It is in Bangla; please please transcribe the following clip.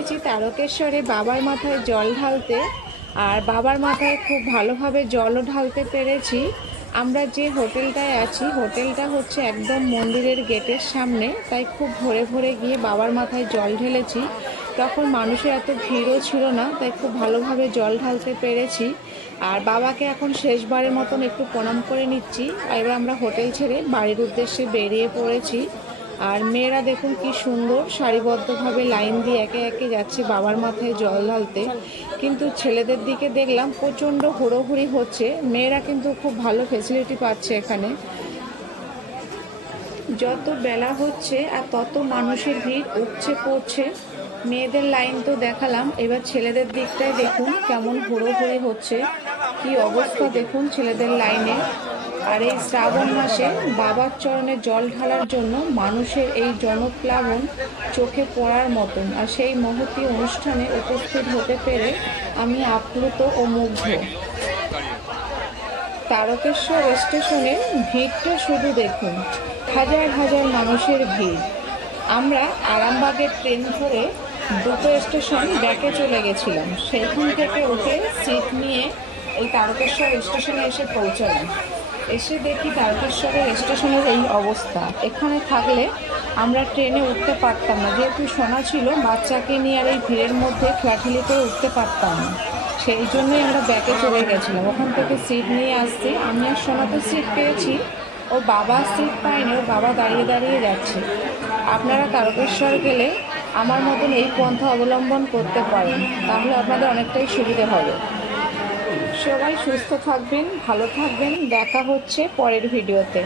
এসেছি তারকেশ্বরে বাবার মাথায় জল ঢালতে আর বাবার মাথায় খুব ভালোভাবে জলও ঢালতে পেরেছি। আমরা যে হোটেলটায় আছি, হোটেলটা হচ্ছে একদম মন্দিরের গেটের সামনে, তাই খুব ভোরে ভোরে গিয়ে বাবার মাথায় জল ঢেলেছি। তখন মানুষের এত ভিড়ও ছিল না, তাই খুব ভালোভাবে জল ঢালতে পেরেছি। আর বাবাকে এখন শেষবারের মতন একটু প্রণাম করে নিচ্ছি। এবার আমরা হোটেল ছেড়ে বাড়ির উদ্দেশ্যে বেরিয়ে পড়েছি। আর মেয়েরা দেখুন কি সুন্দর, সারিবদ্ধভাবে লাইন দিয়ে একে একে যাচ্ছে বাবার মাথায় জল ঢালতে। কিন্তু ছেলেদের দিকে দেখলাম প্রচণ্ড হুড়োহুড়ি হচ্ছে। মেয়েরা কিন্তু খুব ভালো ফেসিলিটি পাচ্ছে এখানে। যত বেলা হচ্ছে আর তত মানুষের ভিড় উপচে পড়ছে। মেয়েদের লাইন তো দেখালাম। এবার ছেলেদের দিকটায় দেখুন কেমন হুড়োহুড়ি হচ্ছে। কি অবস্থা দেখুন ছেলেদের লাইনে। আর এই শ্রাবণ মাসে বাবার চরণে জল ঢালার জন্য মানুষের এই জনপ্লাবন চোখে পড়ার মতন। আর সেই মহতী অনুষ্ঠানে উপস্থিত হতে পেরে আমি আপ্লুত ও মুগ্ধ। তারকেশ্বর স্টেশনে ভিড়টা শুধু দেখুন, হাজার হাজার মানুষের ভিড়। আমরা আরামবাগের ট্রেন ধরে দুটো স্টেশন ব্যাকে চলে গেছিলাম। সেখান থেকে উঠে সিট নিয়ে এই তারকেশ্বর স্টেশনে এসে পৌঁছালাম। এসে দেখি তারকেশ্বরের স্টেশনের এই অবস্থা। এখানে থাকলে আমরা ট্রেনে উঠতে পারতাম না। যেহেতু শোনা ছিল, বাচ্চাকে নিয়ে আর এই ভিড়ের মধ্যে ফ্ল্যাটিলি করে উঠতে পারতাম না। সেই জন্যই আমরা ব্যাকে চলে গেছিলাম। ওখান থেকে সিট নিয়ে আসছি। আমি আর সোনাতে সিট পেয়েছি। ও বাবা সিট পায়নি, ও বাবা দাঁড়িয়ে দাঁড়িয়ে যাচ্ছে। আপনারা তারকেশ্বর গেলে আমার মতন এই পন্থা অবলম্বন করতে পারেন। তাহলে আপনাদের অনেকটাই সুবিধে হবে। সবাই সুস্থ থাকবেন ভালো থাকবেন। দেখা হচ্ছে পরের ভিডিওতে।